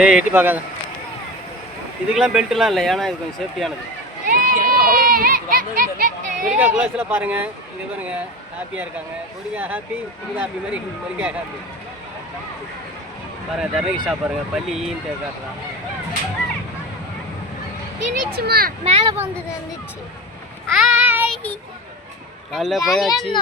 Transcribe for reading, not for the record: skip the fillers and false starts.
ஏய் எட்டி பார்க்காத. இதுக்கெல்லாம் பெல்ட்லாம் இல்லை, ஏன்னா இது கொஞ்சம் சேஃப்டியானது. கொரிக்கா க்ளோஸில் பாருங்கள், இங்கே பாருங்க ஹாப்பியாக இருக்காங்க. கொரிக்கா ஹாப்பி, கொரிக்கா ஹாப்பி மாதிரி கொரிக்கா ஹாப்பி பாருங்கள். தர்ணகிஷா பாருங்கள், பள்ளி ஈன்ட்டு காட்டுறான். மேலே வந்தது வந்துச்சு. காலைல போயாச்சு.